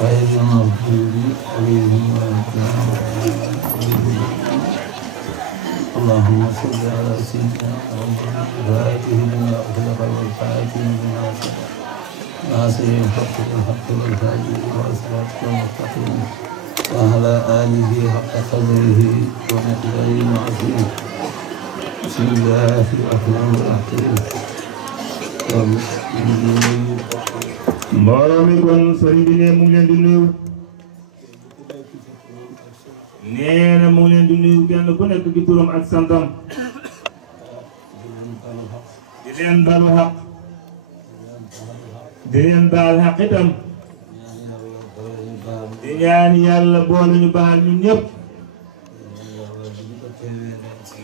غير المغضوب عليهم ولا الضالين. اللهم صل على سيدنا محمد الفاتح لما أغلق والخاتم لما سبق ناصر الحق بالحق والهادي إلى صراطك المستقيم وعلى آله حق قدره ومقداره العظيم. بسم الله الرحمن الرحيم. mbooloo mi kon sëriñ bi ne mu ngi leen di nuyu nee na mu ngi leen di nuyu kenn ku nekk ci turam ak santam di leen balu xaq di leen baal xaq itam di ñaan yàlla boole ñu baal ñun ñëpp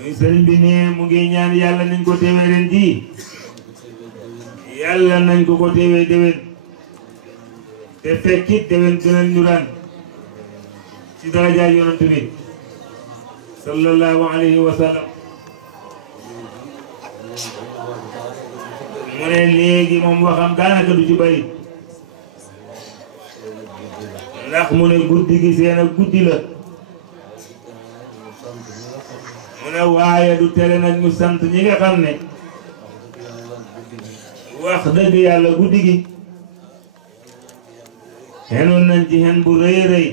muy sëriñ bi ne mu ngi ñaan yàlla nañ ko teewee ren ji yàlla nañ ko teewee déwén te fekkit déwén gënal ñu ran ci darajaay yonent bi sallallahu alayhi wa sallam mu ne léegi moom waxam daanaka du ci bari ndax mu ne guddi gi seen ak guddi la mu ne waaye du tere nag ñu sant ñi nga xam ne wax dëgg yàlla guddi gi xenoon nañ ci xen bu rëy rëy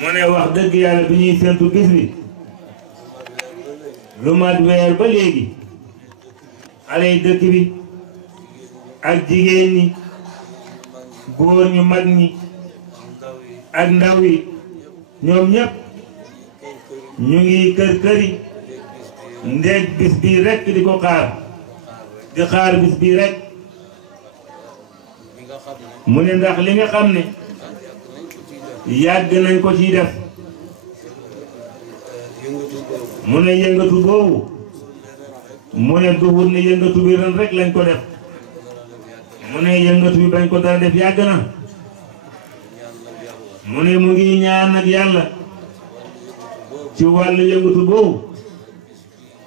mu ne wax dëgg yàlla bi ñuy séntu gis bi lu mat weer ba léegi xale yi dëkk bi ak jigéen ñi góor ñu mag ñi ak ndaw yi ñoom ñëpp ñu ngi kër këri ndéeg bis bii rekk di ko xaar di xaar bis bii rekk mu ne ndax li nga xam ne yàgg nañ ko ciy def mu ne yëngatu boobu mu ne duhut ne yëngatu bi ren rek lañ ko def mu ne yëngatu bi bañ ko dara def yàgg na mu ne mu ngi ñaan nag yàlla ci wàllu yëngatu boobu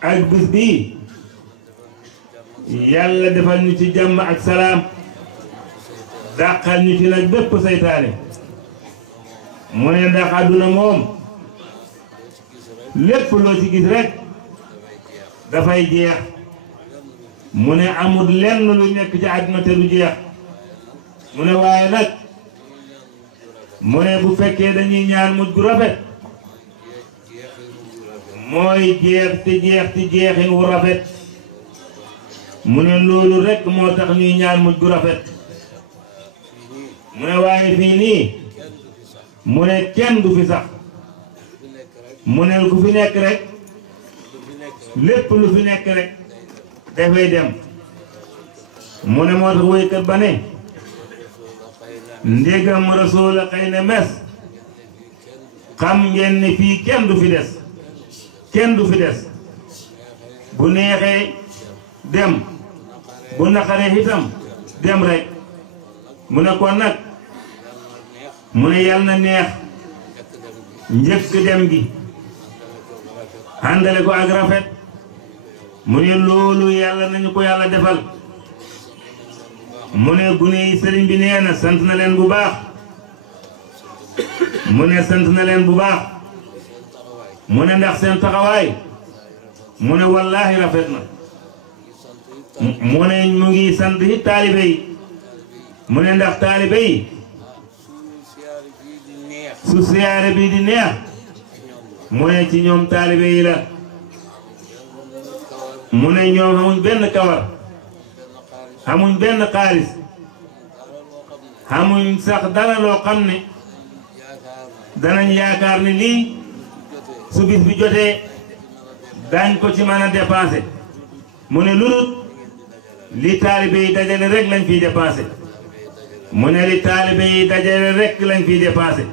ak bis bii yàlla defal ñu ci jàmm ak salaam dàqal ñu ci nag bépp saytaane mu ne ndax àdduna moom lépp loo ci gis rek dafay jeex mu ne amul lenn lu nekk ci àdduna te du jeex mu ne waaye nag mu ne bu fekkee dañuy ñaan mujj gu rafet mooy jeex te jeexin wu rafet mu ne loolu rek moo tax ñuy ñaan mujj gu rafet mu ne waaye fii nii mu ne kenn du fi sax mu ne ku fi nekk rek lépp lu fi nekk rek dafay dem mu ne moo tax woykat ba ne ndégam rasul a xëy na mes xam ngeen ne fii kenn du fi des kenn du fi des bu neexee dem bu naqaree itam dem rek mu ne kon nag mu ne yàlla na neex njëkk dem gi àndale ko ak rafet mu ne loolu yàlla nañu ko yàlla defal mu ne gune yi sëriñ bi nee na sant na leen bu baax mu ne sant na leen bu baax mu ne ndax seen taxawaay mu ne wallaahi rafet na mu ne mu ngi sant yi taalibe yi mu ne ndax taalibe yi su siyaare bi di neex mu ne ci ñoom taalibe yi la mu ne ñoom xamuñ benn kawar xamuñ benn xaalis xamuñ sax dara loo xam ne danañ yaakaar ne lii su bis bi jotee dañ ko ci mën a dépensé mu ne lu dul li taalibe yi dajale rek lañ fiy dépensé mu ne li taalibe yi dajale rek lañ fiy dépensé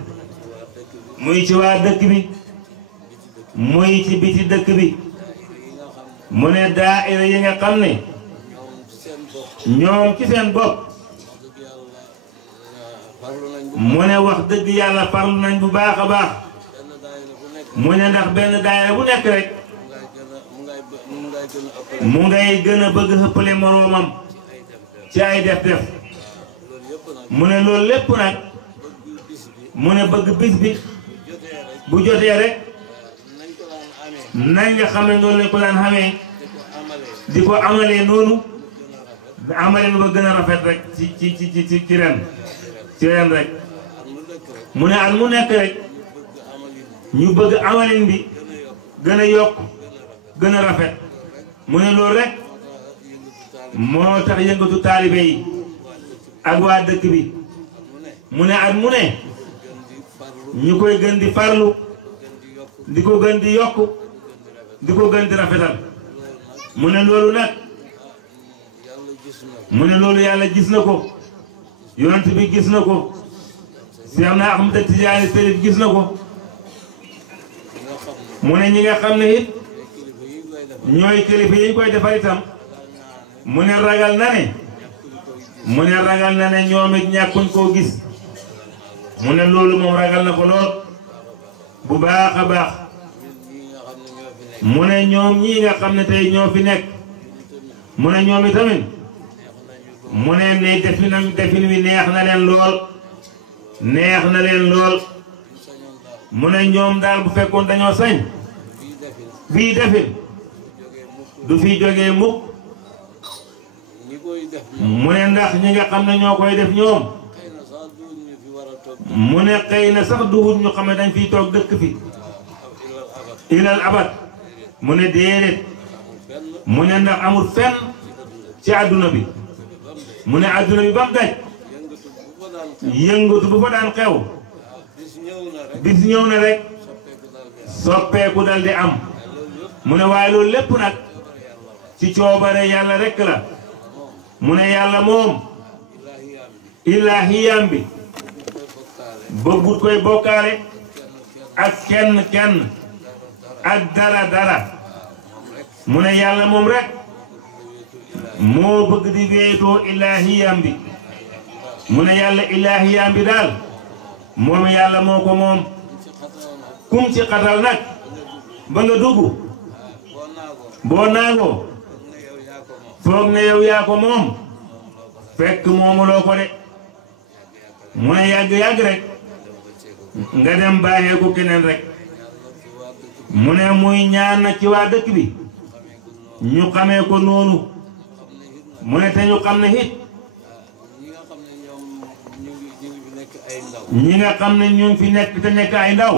muy ci waa dëkk bi muy ci biti dëkk bi mu ne daayira yi nga xam ne ñoom ci seen bopp mu ne wax dëgg yàlla farlu nañ bu baax a baax mu ne ndax benn daayira bu nekk rek mu ngay gën a bëgg xëppale moroomam ci ay def-def mu ne loolu lépp nag mu ne bëgg bis bi bu jotee rek nañ nga xam ne noonu lañ ko daan xamee di ko amalee noonu amalee nu ba gën a rafet rek ci ren rek mu ne at mu nekk rek ñu bëgg amalin bi gën a yokk gën a rafet mu ne loolu rek moo tax yëngatu taalibe yi ak waa dëkk bi mu ne at mu ne ñu koy gën di farlu di ko gën di yokk di ko gën di rafetal mu ne loolu nag mu ne loolu yàlla gis na ko yonent bi gis na ko Seex na Ahmad Tijaani Sërif gis na ko mu ne ñi nga xam ne it ñooy kilifa yi ñu koy defar itam mu ne ragal na ne ñoom it ñàkkuñ koo gis mu ne loolu moom ragal na ko lool bu baax a baax mu ne ñoom ñii nga xam ne tey ñoo fi nekk mu ne ñoom itamit mu ne defin wi neex na leen lool mu ne ñoom daal bu fekkoon dañoo sañ bii defin du fi jógee mukk mu ne ndax ñi nga xam ne ñoo koy def ñoom mu ne xëy na sax duhut ñu xam ne dañ fiy toog dëkk fi ilal abat mu ne déedéet mu ne ndax amul fenn ci àdduna bi mu ne àdduna bi ba mu daj yëngatu bu fa daan xew bis ñëw na rek soppeeku dal di am mu ne waaye loolu lépp nag ci coobare yàlla rek la mu ne yàlla moom ilaahiyam bi bëggut koy bokkaale ak kenn ak dara mu ne yàlla moom rek moo bëgg di wéetoo ilaahiyam bi mu ne yàlla ilaahiyam bi daal moom yàlla moo ko moom kum ci xatal nag ba nga dugg boo naagoo foog ne yow yaa ko moom fekk moomuloo ko de mu ne yàgg rek nga dem bàyyee ko keneen rek mu ne muy ñaan nag ci waa dëkk bi ñu xamee ko noonu mu ne te ñu xam ne it ñi nga xam ne ñu ngi fi nekk te nekk ay ndaw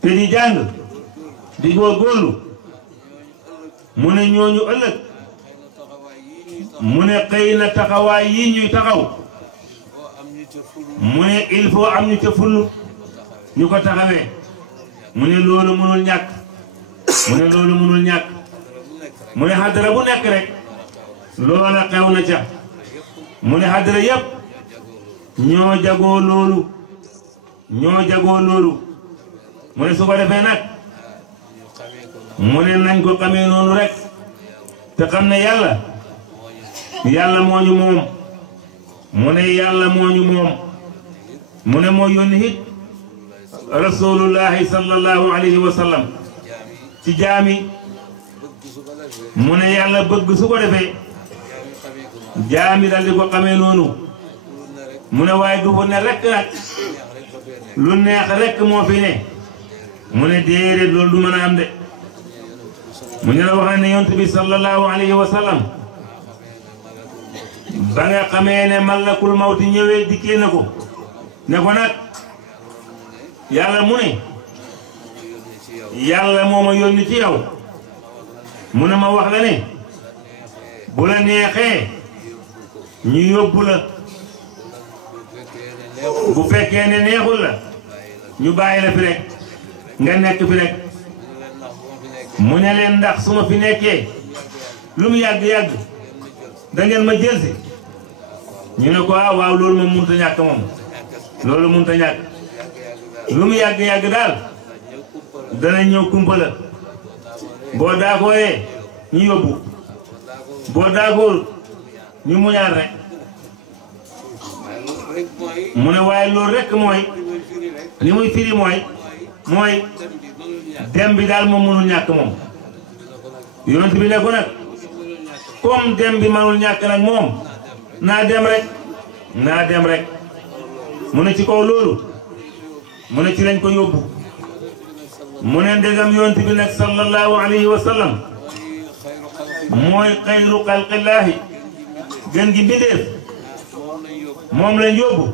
te di jàng di góorgóorlu mu ne ñooñu ëllëg mu ne xëy na taxawaay yii ñuy taxaw mu ne il faut am ñu ca full ñu ko taxawee mu ne loolu mënul ñàkk mu ne xadara bu nekk rek loola xew na ca mu ne xadara yëpp ñoo jagoo loolu mu ne su ko defee nag mu ne nañ ko xamee noonu rek te xam ne yàlla moo ñu moom mu ne yàlla moo ñu moom mu ne moo yónni it rasulullahi sallallahu alayhi wa sallam ci jaami mu ne yàlla bëgg su ko defee jaami dal di ko xamee noonu mu ne waaye du ne rek nag lu neex rek moo fi ne mu ne déedéet loolu du mën a am de mu ne la wax ne yonent bi sallallahu alayhi wa sallam ba nga xamee ne malakul mawti ñëwee dikkee na ko ne ko nag yàlla mu ne yàlla moo ma yónni ci yow mu ne ma wax la ne bu la neexee ñu yóbbu la bu fekkee ne neexul la ñu bàyyi la fi rek nga nekk fi rek mu ne leen ndax su ma fi nekkee lu mu yàgg da ngeen ma jël si ñu ne ko waaw loolu moom mënut a ñàkk moom loolu mënut a ñàkk lu mu yàgg daal dana ñëw kumpa la boo daakooyee ñu yóbbu boo daakool ñu muñaat rek mu ne waaye loolu rek mooy li muy firi mooy dem bi daal moom mënul ñàkk moom yonent bi ne ko nag comme dem bi manul ñàkk nag moom naa dem rek mu ne ci kaw loolu mu ne ci lañ ko yóbbu mu ne ndegam yonent bi nag sallallahu alayhi wa sallam mooy xayru xalqillaahi gën gi mbindeef moom lañ yóbbu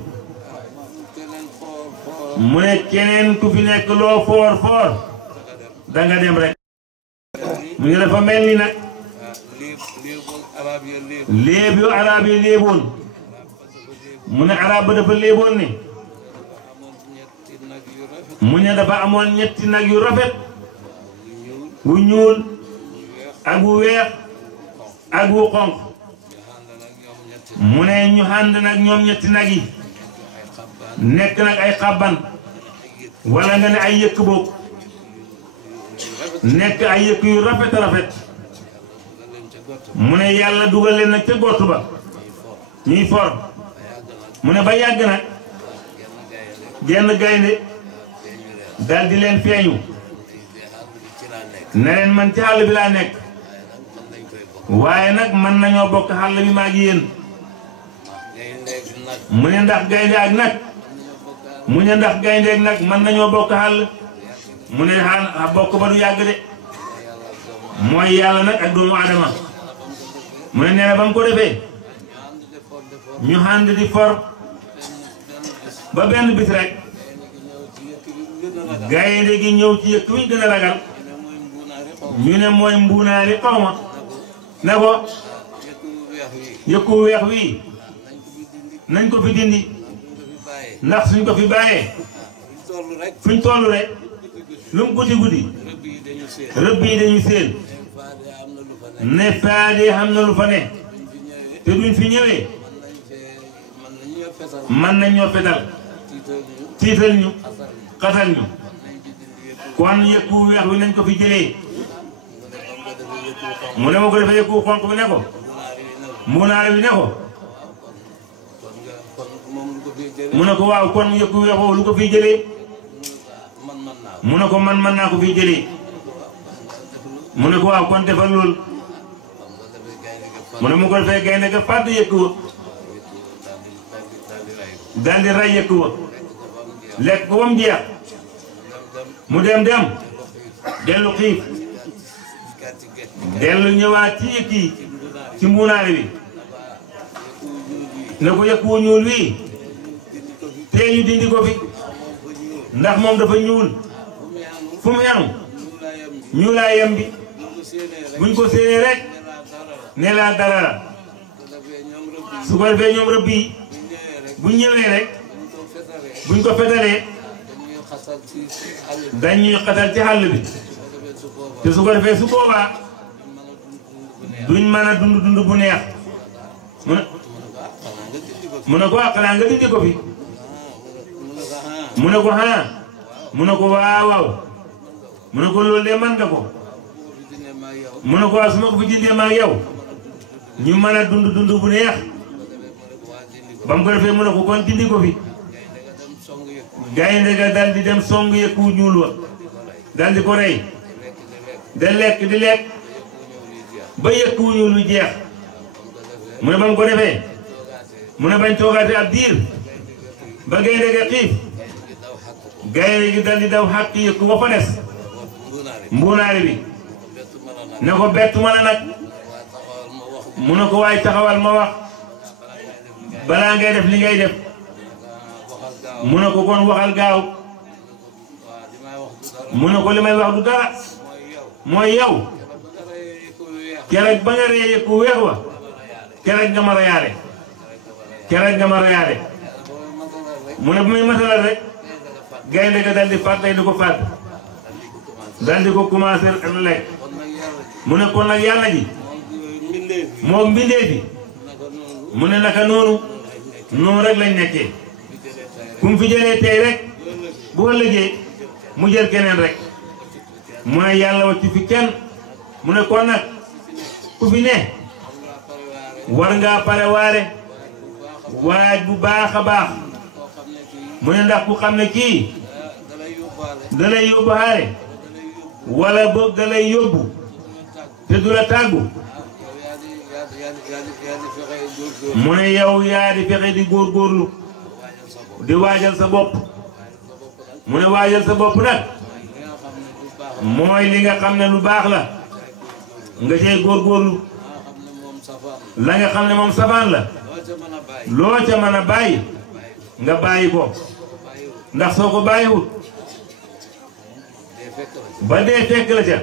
mu ne keneen ku fi nekk loo foor danga dem rek mu ne dafa mel ni nag léeb yu arab yi léeboon mu ne arab ba dafa léeboon ni mu ne dafa amoon ñetti nag yu rafet wu ñuul ak wu weex ak wu xonq mu ne ñu ànd nag ñoom ñetti nag yi nekk nag ay xabban wala nga ne ay yëkk boog nekk ay yëkk yu rafet mu ne yàlla dugal leen nag ca gott ba ñuy for mu ne ba yàgg nag genn gaynde dal di leen feeñu ne leen man ci àll bi laa nekk waaye nag mën nañoo bokk xàll bi maa ngi yéen mu ne ndax gaynde ak nag mu ne ndax gaynde ak nag mën nañoo bokk xàll mu ne bokk ba du yàgg de mooy yàlla nag ak doomu adama mu ne nee na ba mu ko defee ñu ànd di for ba benn bis rek gaynde gi ñëw ci yëkk wi gën a ragal ñu ne mooy mbuunaari xawma ne ko yëkku weex wii nañ ko fi dindi ndax suñ ko fi bàyyee fuñ toll rek lu mu guddi rëbb yi dañu seen ne faade xam na lu fa ne te duñ fi ñëwee man nañ ñoo fetal tiital ñu xatal ñu kon yëkku weex wi nañ ko fi jëlee mu ne ma ko defee yëkku xonq bi ne ko mbuunaare bi ne ko mu ne ko waaw kon yëkku weex woowu lu ko fiy jëlee mu ne ko man naa ko fiy jëlee mu ne ko waaw kon defal lool mu ne mu ko defee gaynde ga fàdd yëkk wa daal di ray yëkk wa lekk ko ba mu jeex mu dem dellu xiif dellu ñëwaat ci yëkk yi ci mbuunaare bi ne ko yëkk wu ñuul wii tee ñu dindi ko fi ndax moom dafa ñuul fu mu yanu ñuulaayam bi buñ ko séenee rek ne laa dara la su ko defee ñoom rëbb yi buñ ñëwee rek buñ ko fetalee dañuy xatal ci xàll bi te su ko defee su boobaa duñ mën a dund bu neex mu ne ko xanaa nga dindi ko fi mu ne ko xanaa mu ne ko waaw mu ne ko loolu de mën nga ko mu ne ko waaw su ma ko fi dindee ma ak yow ñu mën a dund bu neex ba mu ko defee mu ne ko kon dindi ko fi gaynde ga dal di dem song yëkku ñuul wa dal di ko rey di lekk ba yëkku ñuul wi jeex mu ne ba mu ko defee mu ne bañ toogaate ab diir ba gaynde ga xiif gaynde gi dal di daw xàq yëkku wa fa des mbuunaare bi ne ko bettu ma la nag mu ne ko waay taxawal ma wax balaa ngay def li ngay def mu ne ko kon waxal gaaw mu ne ko li may wax du dara mooy yow keroog ba nga ree yëkku weex wa keroog nga ma rayaale mu ne bu muy matalal rek gaynde ga dal di fàtt di ko fàtt dal di ko commencé lekk mu ne kon nag yàlla ji moom mbindee fi mu ne naka noonu rek lañ nekkee ku mu fi jëlee tey rek bu ëllëgee mu jël keneen rek mu ne yàlla waccu fi kenn mu ne kon nag ku fi ne war ngaa pare waaj bu baax a baax mu ne ndax ku xam ne kii da lay yóbbu xaare wala boog da lay yóbbu te du la tàggu mu ne yow yaa di fexe di góorgóorlu di waajal sa bopp mu ne waajal sa bopp nag mooy li nga xam ne lu baax la nga cay góorgóorlu la nga xam ne moom safaan la loo ca mën a bàyyi nga bàyyi ko ndax soo ko bàyyiwut ba dee fekk la ca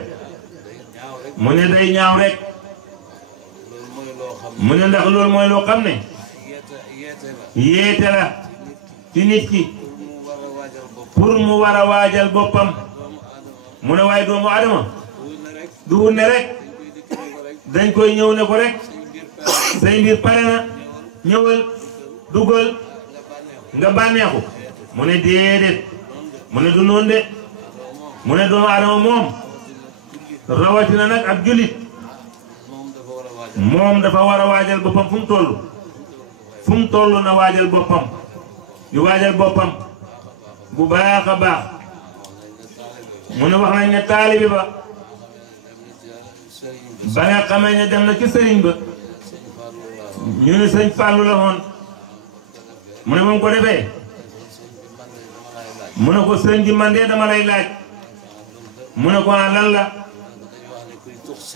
mu ne day ñaaw rek mu ne ndax loolu mooy loo xam ne yeete la ci nit ki pour mu war a waajal boppam mu ne waaye doomu adama du wut ne rek dañ koy ñëw ne ko rek say mbir pare na ñëwal dugal nga bànneexu mu ne déedéet mu ne du noonu de mu ne doomu adama moom rawatina nag ab jullit moom dafa war a waajal boppam fu mu toll na waajal boppam di waajal boppam bu baax a baax mu ne wax nañ ne taalibi ba nga xamee ne dem na ci sëriñ ba ñu ne sëñ Fàllu la woon mu ne moom ko defee mu ne ko sëriñ bi man de dama lay laaj mu ne ko lan la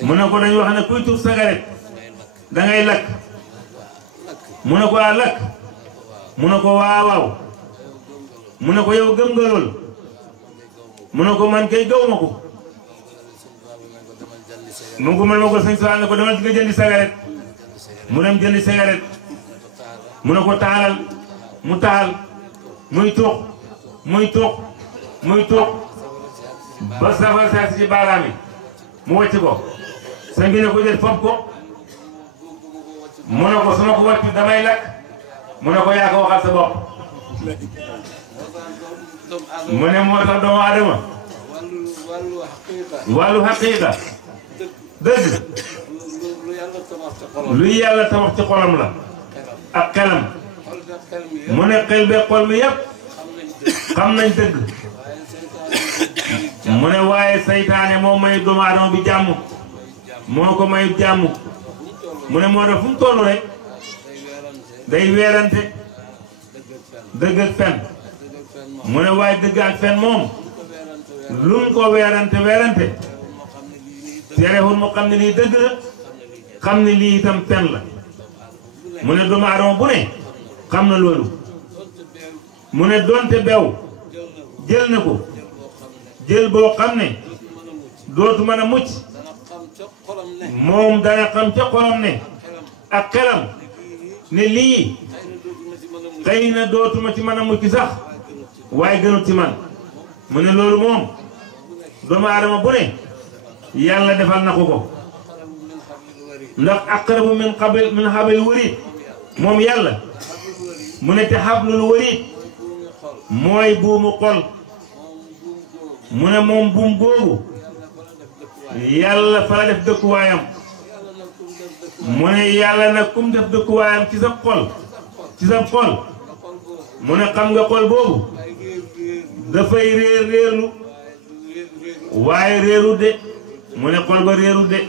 mu ne ko dañu wax ne kuy tux sagaret dangay lakk mu ne ko lakk mu ne ko waaw mu ne ko yow gëm nga lool mu ne ko man kay gaw ma ko mu ko man ma ko sëñ Saal ne ko demal nga jëndi sagaret mu dem jëndi sagaret mu ne ko taalal mu taal muy tuux ba safar saa si ci baaraam yi mu wàcc ko sëñ bi ne ko jël fob ko mu ne ko su ma ko wàcc damay lakk mu ne ko yaa ko waxal sa bopp mu ne moo tax doomu aadama wàllu xaqiiqa dëgg lu yàlla tabax ci xolam la ak xelam mu ne xel be xol mi yëpp xam nañ dëgg mu ne waaye saytaane moo may doomu aadama bi jàmm moo ko may jàmm mu ne moo tax fu mu toll rek day weerante dëgg ak fen mu ne waaye dëgg ak fen moom lu mu ko weerante terewul mu xam ne lii dëgg la xam ne lii itam fen la mu ne doomu aadama bu ne xam na loolu mu ne donte bew jël na ko jël boo xam ne dootu mën a mucc moom dana xam ca xolam ne ak xelam ne lii xëy na dootuma ci mën a mucc sax waaye gënut ci man mu ne loolu moom doomu aadama bu ne yàlla defal na ko ndax aqrabu min hablil warid moom yàlla mu ne te hablul warid mooy buumu xol mu ne moom buum googu yàlla fa la def dëkkuwaayam mu ne yàlla nag kum def dëkkuwaayam ci sa xol mu ne xam nga xol boobu dafay réerlu waaye réerut de mu ne xol ba réerut de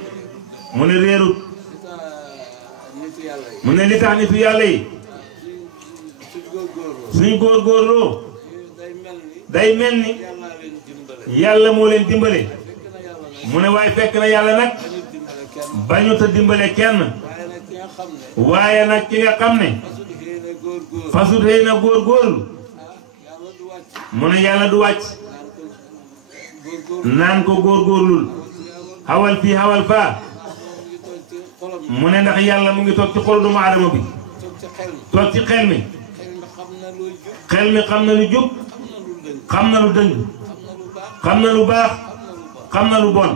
mu ne réerut mu ne li tax nitu yàlla yi suñ góorgóorloo day mel ni yàlla moo leen dimbale mu ne waaye fekk na yàlla nag bañu ta dimbale kenn waaye nag ki nga xam ne fasut xëy na góorgóorlu mu ne yàlla du wàcc naan ko góorgóorlul xawal fii xawal faa mu ne ndax yàlla mu ngi toog ci xolu doomu aadama bi toog ci xel mi xam na lu jub xam na lu dëng xam na lu baax xam na lu bon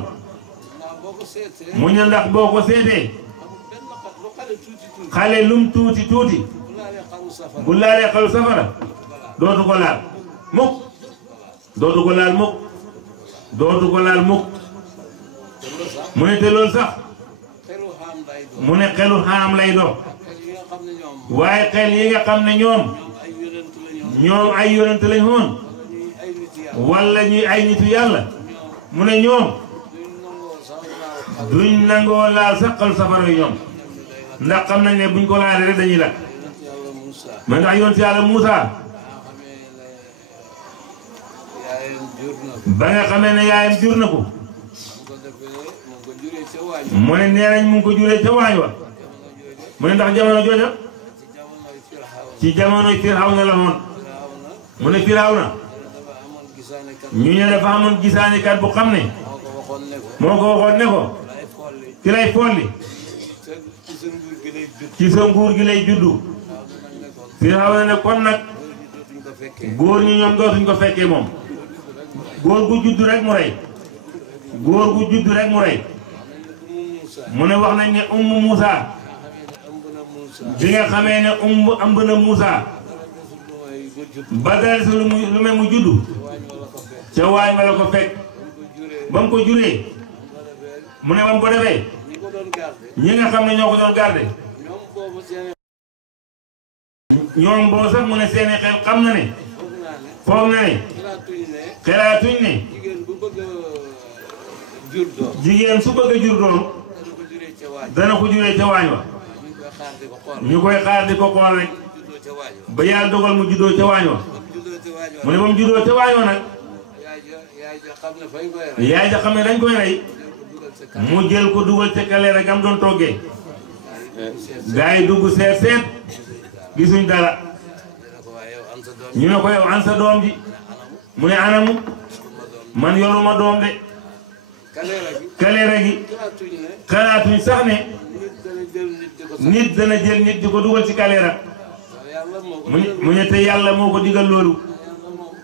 mu ne ndax boo ko seetee xale lum tuuti bu laalee xalu safara dootu ko laal mukk mu ne te loolu sax mu ne xelu xaam lay dox waaye xel yi nga xam ne ñoom ay yonent lañ woon wala ñuy ay nitu yàlla mu ne ñoom duñ nangoo laal saqal safara yi ñoom ndax xam nañ ne buñ ko laalee rek dañuy lakk mais ndax yoon si yàlla Moussa ba nga xamee ne yaayam jur na ko mu ne nee nañ mu ngi ko juree ca waañ wa mu ne ndax jamono jooja ci jamonoy Firawna la woon mu ne Firawna ñu ne dafa amoon gisaanikat bu xam ne moo ko waxoon ne ko ki lay folli ci sa nguur gi lay juddu Firawna ne kon nag góor ñi ñoom dootuñ ko fekkee moom góor gu juddu rek mu rey góor gu juddu rek mu rey mu ne wax nañ ne ummu Moussa bi nga xamee ne ëmb na Moussa ba dal si lu mel mu juddu ca waañ ma la ko fekk ba mu ko juree mu ne ba mu ko defee ñi nga xam ne ñoo ko doon garde ñoom boo sax mu ne seeni xel xam na ne foog na ne xelaatuñ ne jigéen su bëgg a jur doom dana ko juree ca waañ wa ñu koy xaar di ko xool rek ba yàlla dogal mu juddoo ca waañ wa mu ne ba mu juddoo ca waañ wa nag yaay ja xam ne dañ koy rey mu jël ko dugal ca kaleera gam doon toggee gaa yi dugg seet seet gisuñ dara ñu ne ko yow an sa doom ji mu ne anamu man yoruma doom de kaleera gi xalaatuñ sax ne nit dana jël nit di ko dugal ci kaleera mu ne te yàlla moo ko digal loolu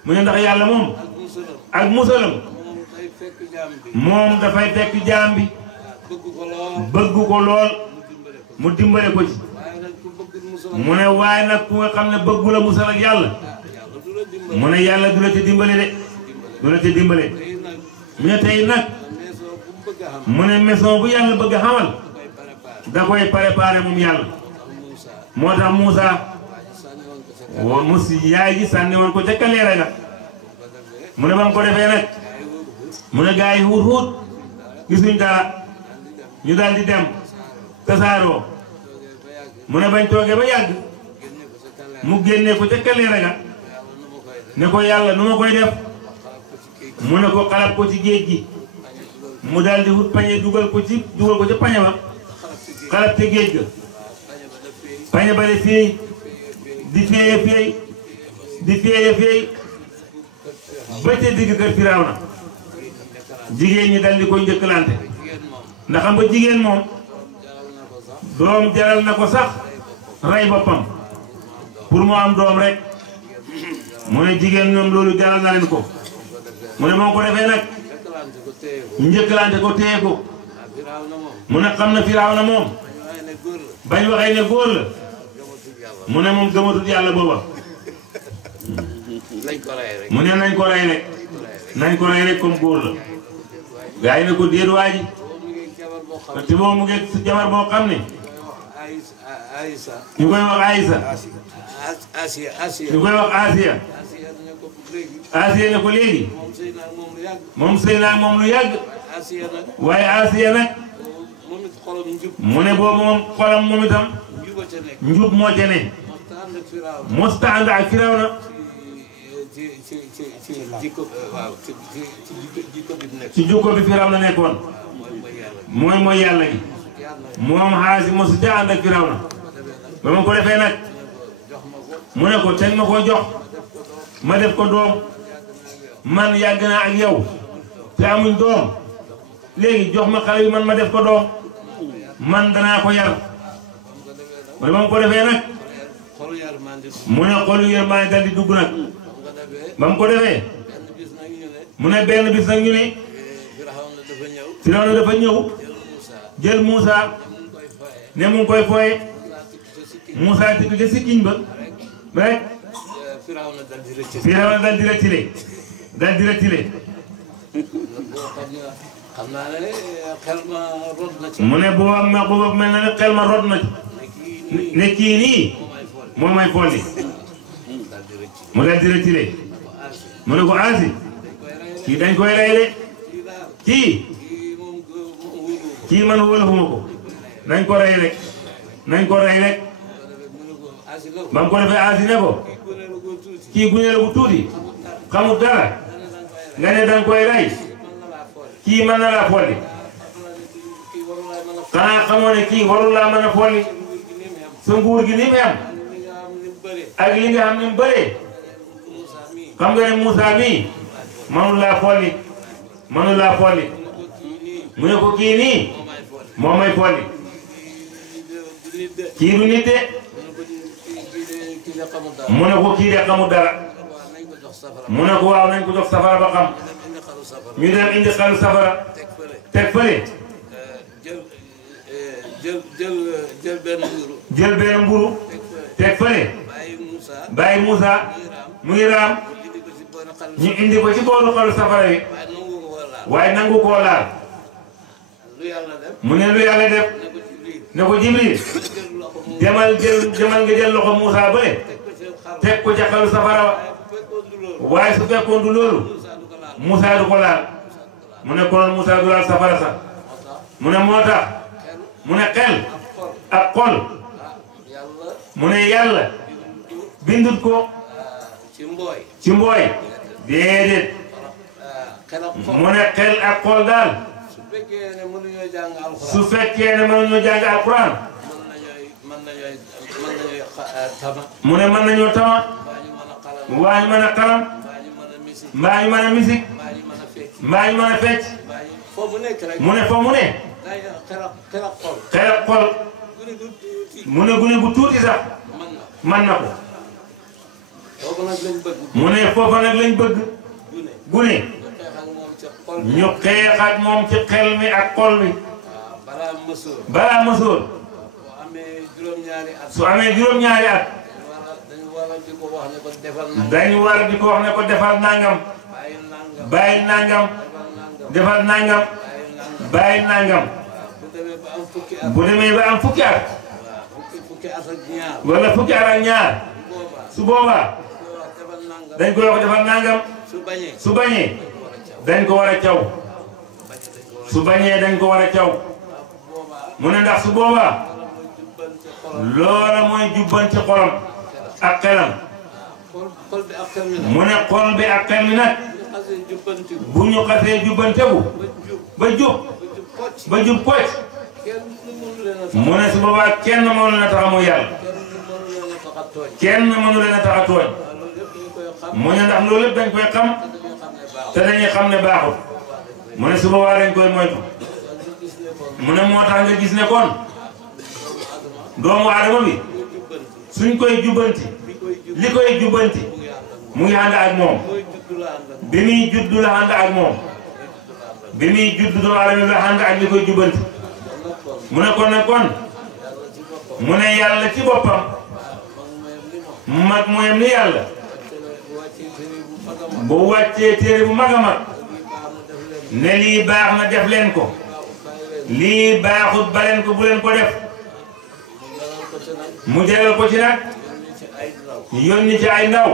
mu ne ndax yàlla moom ak musalam moom dafay fekk jaam bi bëgg ko lool mu dimbale ko ci mu ne waaye nag ku nga xam ne bëggu la musal ak yàlla mu ne yàlla du la ci dimbale de du la ci dimbale mu ne tey nag mu ne maison bu yàlla bëgg a xamal da koy préparé moom yàlla moo tax Moussa mu si yaay ji sànni woon ko ca kaleera ga mu ne ba mu ko defee nag mu ne gaa yi xuut xuut gisuñ dara ñu daal di dem tasaaroo mu ne bañ toogee ba yàgg mu génnee ko ca kaleera ga ne ko yàlla nu ma koy def mu ne ko xalab ko ci géej gi mu daal di wut pañe dugal ko ca pañe ba xalab te géej ga pañe ba de féey di féeye féey di féeye féey ba ca digg kër Firawna jigéen ñi dal di koy njëkkalante ndax xam nga jigéen moom doom jaral na ko sax rey boppam pour mu am doom rek mu ne jigéen ñoom loolu jaral na leen ko mu ne moo ko defee nag njëkkalante ko téye ko mu ne xam na Firawna moom bañ waxee ne góor la mu ne moom gëmatut yàlla booba mu ne nañ ko rey rek nañ ko rey rek comme góor la gaa yi ne ko déet waa ji te boobu mu ngi jabar boo xam ne ñu koy wax Aïssa ñu koy wax Asiya ne ko léegi moom sëy naa moom lu yàgg waaye Asiya nag mu ne boobu moom xolam moom itam njub moo ca ne mosta ànd ak Firawna ci jikko bi Firawna nekkoon mooy yàlla gi moom xaasi mosu ca ànd ak Firawna ba ma ko defee nag mu ne ko teg ma ko jox ma def ko doom man yàgg naa ak yow te amuñ doom léegi jox ma xale bi man ma def ko doom man danaa ko yar mu ne ba ma ko defee nag mu ne xolu yërmande dal di dugg nag ba mu ko defee mu ne benn bis nag ñu ne Firawna dafa ñëw jël Moussa ne mu ngi koy fooye Moussa tikk ca sikkiñ ba rek Firawna dal di retiré mu ne booba mel na ne xel ma rod na ne kii nii moom may folli mu dal di retiré mu ne ko Asi kii dañ koy rey de kii kii man wóolufuma ko nañ ko rey rek nañ ko rey rek ba mu ko defee aasi ne ko kii gune la bu tuuti xamul dara nga ne danga koy rey kii mën na laa folli xanaa xamoo ne kii warul laa mën a folli sa nguur gi ni mu am ak li nga xam ne mu bëree xam nga ne Moussa mii mënul laa folli mënul laa folli mu ne ko kii nii moo may folli kii du nit de mu ne ko kii de xamul dara mu ne ko waaw nañ ko jox safara ba xam ñu dem indi xalu safara teg fële jël benn mburu teg fële bàyyi Moussa muy raam ñu indi ko ci booru xalu safara wi waaye nangu koo laal mu ne lu yàlla def ne ko Jibril demal nga jël loxo Moussa bële teg ko ca xalu safara wa waaye su fekkoon du loolu Moussa du ko laal mu ne konoon Moussa du laal safara sax mu ne moo tax mu ne xel ak xol mu ne yàlla bindut ko ci mbooy déedéet mu ne xel ak xol daal su fekkee ne mënuñoo jàng alquran mu ne mën nañoo tama waa ñu mën a xalam mbaa ñu mën a misik mbaa ñu mën a fecc mu ne foo mu ne xel ak xol mu ne gune gu tuuti sax man na ko mu ne foofa nag lañ bëgg gune ñu xeex ak moom ci xel mi ak xol mi balaa mësoor su amee juróom-ñaari at dañu war di ko wax ne ko defal nangam bàyyi nangam defal nangam bàyyi nangam bu demee ba am fukki at wala fukki at ak ñaar su boobaa dañ koy wax defal nangam su bañee dañ ko war a caw su bañee dañ ko war a caw mu ne ndax su boobaa loola mooy jubbanti xolam ak xelam mu ne xol bi ak xel mi nag bu ñu xasee jubbanteku ba jub kocc mu ne su boobaa kenn mënu leen a tax a mooy yàlla kenn mënu leen a tax a tooñ mu ne ndax loolu lépp dañ koy xam te dañuy xam ne baaxul mu ne su boobaa dañ koy moytu mu ne moo tax nga gis ne kon doomu aadama bi suñ koy jubbanti li koy jubbanti mu ngi ànd ak moom bi muy juddu la ànd ak moom bi muy juddu doomu aadama bi la ànd ak li koy jubbanti mu ne kon nag kon mu ne yàlla ci boppam mag mu yem ni yàlla bu wàccee téere bu mag a mag ne lii baax na def leen ko lii baaxut ba leen ko bu leen ko def mu jaral ko ci nag yónni ci ay ndaw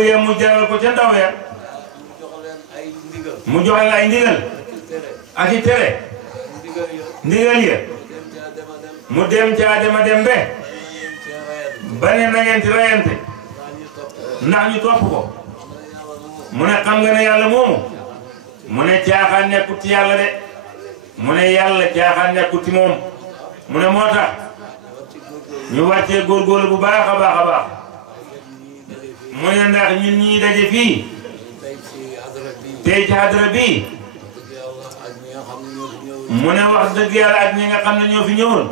ya mu jaral ko ca ndaw ya mu jox leen ay ndigal ak i tere ndigal ya mu dem caa dema dem be ba ne na ngeen ci rayante ndax ñu topp ko mu ne xam nga ne yàlla moomu mu ne caaxaan nekkut ci yàlla de mu ne yàlla caaxaan nekkut ci moom mu ne moo tax ñu wàccee góorgóorlu bu baax a baax a baax mu ne ndax ñun ñii daje fii tey ci hadara bii mu ne wax dëgg yàlla ak ñi nga xam ne ñoo fi ñëwoon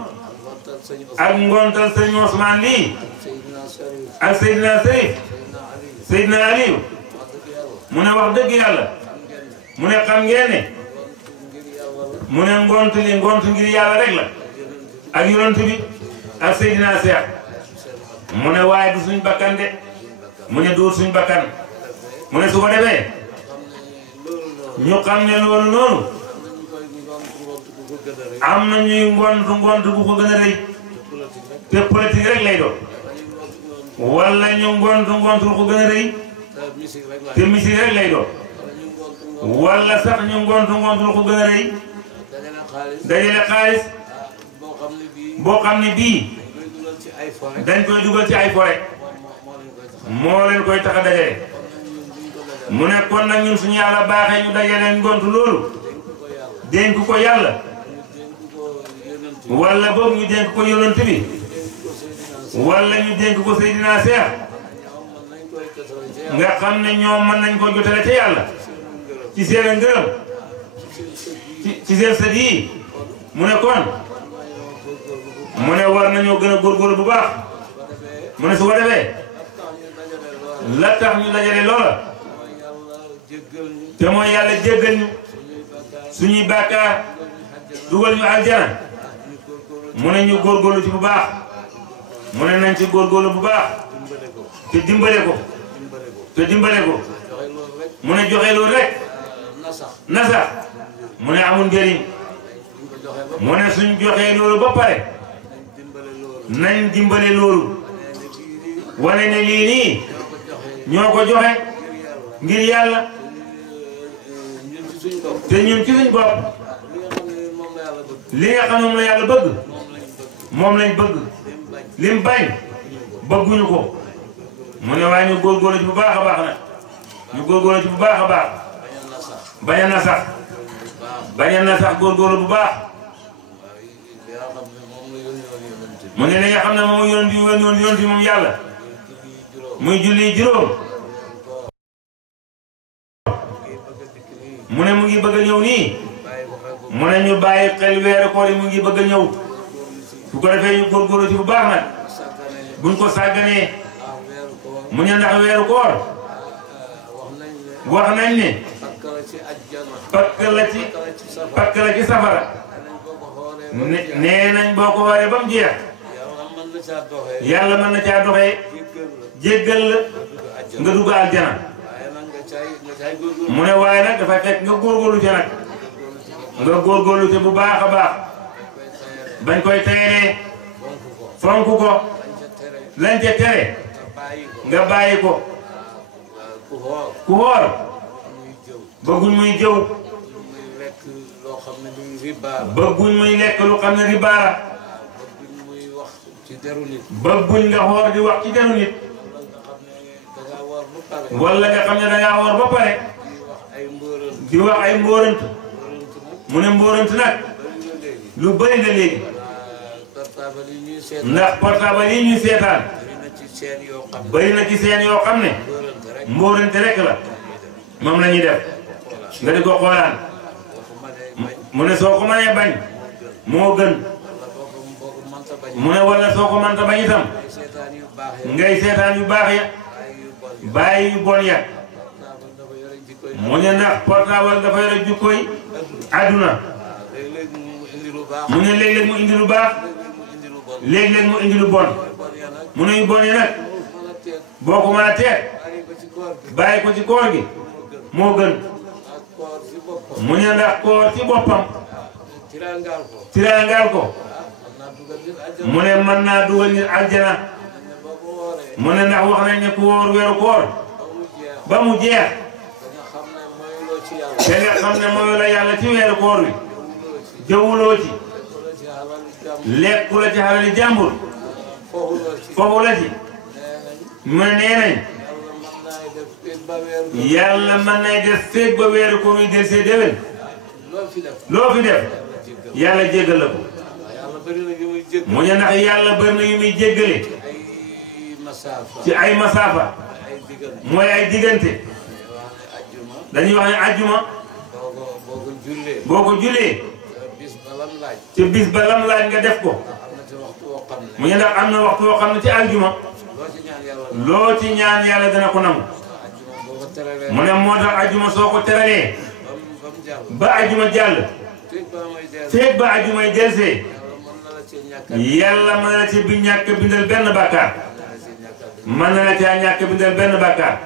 ak ngontal sëñ Ousmane lii ak Seydina Serif Seydina Aliou mu ne wax dëgg yàlla mu ne xam ngeen ne mu ne ngont ngir yàlla rek la ak yonent bi ak Seydina Cheikh mu ne waaye du suñ bakkan de mu ne du suñ bakkan mu ne su ko defee ñu xam ne loolu noonu am na ñuy ngont bu ko gën a rëy te politique rek lay doon wala ñu ngont bu ko gën a rëy te musique rek lay doon wala sax ñu ngontu lu ko gën a rëy dajale xaalis boo xam ne bii dañ koy dugal ci ay forêt moo leen koy tax a dajale mu ne kon nag ñun suñu yàlla baaxee ñu dajale ngontu loolu dénk ko yàlla wala boog ñu dénk ko yonent bi wala ñu dénk ko Seydina Seex nga xam ne ñoom mën nañ ko jotale ca yàlla ci seen ngërëm ci seen sët yi mu ne kon mu ne war nañoo gën a góorgóorlu bu baax mu ne su ko defee la tax ñu dajale loola te mooy yàlla jéggal ñu suñuy bàkkaar dugal ñu aljana mu ne ñu góorgóorlu ci bu baax mu ne nañ ci góorgóorlu bu baax te dimbale ko mu ne joxe loolu rek na sax mu ne amul njëriñ mu ne suñ joxee loolu ba pare nañ dimbale loolu wane ne lii nii ñoo ko joxe ngir yàlla te ñun ci suñ bopp li nga xam moom la yàlla bëgg moom lañ bëgg lim bañ bëgguñu ko mu ne waaye ñu góorgóorlu ci bu baax a baax nag ñu góorgóorlu ci bu baax a baax bañ a na sax góorgóorlu bu baax mu ne li nga xam ne moom yonent moom yàlla muy julli juróom mu ne mu ngi bëgg a ñëw nii mu ne ñu bàyyi xel weeru koor yi mu ngi bëgg a ñëw su ko defee ñu góorgóorlu ci bu baax nag buñ ko sàgganee mu ne ndax weeru koor wax nañ ne pakk la ci safara nee nañ boo ko waree ba mu jeex yàlla mën na caa doxee jéggal la nga dugg aljana mu ne waaye nag dafay fekk nga góorgóorlu ci nag nga góorgóorlu ci bu baax a baax bañ koy teyenee fonk ko lañ ca tere nga bàyyi ko ku xoor bëgguñ muy jëw bëgguñ muy lekk lu xam ne ribaara bëgguñ nga xoor di wax ci deru nit wala nga xam ne dangaa xoor ba pare di wax ay mbóorant mu ne mbóorant nag lu bëri la léegi ndax portable yi ñuy seetaan bëri na ci seen yoo xam ne mbóorante rek la moom la ñuy def nga di ko xoolaan mu ne soo ko mënee bañ moo gën mu ne wala soo ko mënta bañ itam ngay seetaan yu baax ya bàyyi yu bon ya mu ne ndax portable dafa yore jukkoy àdduna mu ne léeg-léeg mu indi lu baax léeg-léeg mu indi lu bon mu ne yu bon yi nag boo ko mën a teet bàyyi ko ci koor gi moo gën mu ne ndax koor ci boppam tiraangaal ko mu ne mën naa dugal nit aljana mu ne ndax wax nañ ne ku wóor weeru koor ba mu jeex te nga xam ne mooy la yàlla ci weeru koor wi jëwuloo ci lekku la ci xalali jàmbur foofu la ci mu ne nee nañ yàlla mën nay def feeg ba weeru koor wi del see déwén loo fi def yàlla jéggal la ko mu ne ndax yàlla bëri na yu muy jéggale ci ay masaafa mooy ay diggante dañuy wax ne ajjuma boo ko jullee ci bis ba lam laaj nga def ko mu ne ndax am na waxtu woo xam ne ci aljuma loo ci ñaan yàlla dana ko nangu mu ne moo tax ajjuma soo ko teralee ba ajjuma jàll feeg ba ajjumay delsee yàlla mën na la ci bi ñàkk bindal benn bàkkaar mën na la caa ñàkk bindal benn bàkkaar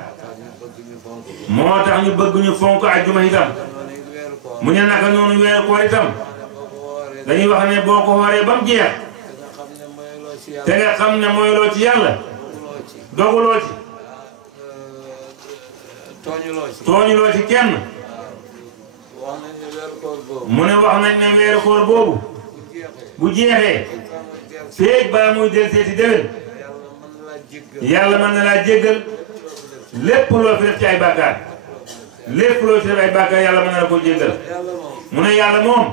moo tax ñu bëgg ñu fonk ajjuma itam mu ne naka noonu weeru koor itam dañuy wax ne boo ko xooree ba mu jeex te nga xam ne mooy loo ci yàlla doguloo ci tooñuloo ci kenn mu ne wax nañ ne weeru koor boobu bu jeexee feeg baa muy del seeti déwén yàlla mën na laa jéggal lépp loo fi def ci ay bàkkaar lépp loo fi def ay bàkkaar yàlla mën na la ko jéggal mu ne yàlla moom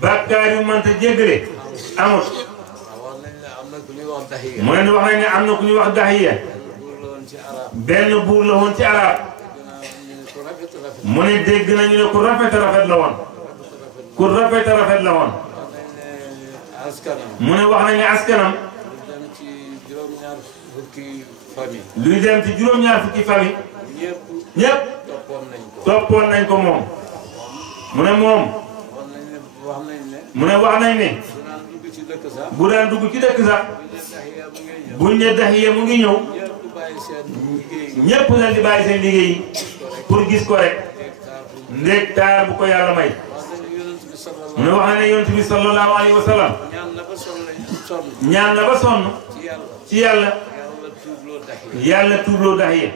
bàkkaar yu mënta jéggale amut mu ne wax nañ ne am na ku ñuy wax dahiya benn buur la woon ci arab mu ne dégg nañu ne ku rafet rafet la woon ku rafet rafet la woon mu ne wax nañ ne askanam luy dem ci juróom-ñaar fukki famille ñépp toppoon nañ ko moom mu ne moom mu ne wax nañ ne bu daan dugg ci dëkk sax buñ ne dahiya mu ngi ñëw ñépp daal di bàyyi seen liggéey yi pour gis ko rek ndéeg taar bu ko yàlla may mu ne wax na ne yonent bi sallallahu alayhi wa sallam ñaan na ba sonn ci yàlla yàlla tuubloo dahiya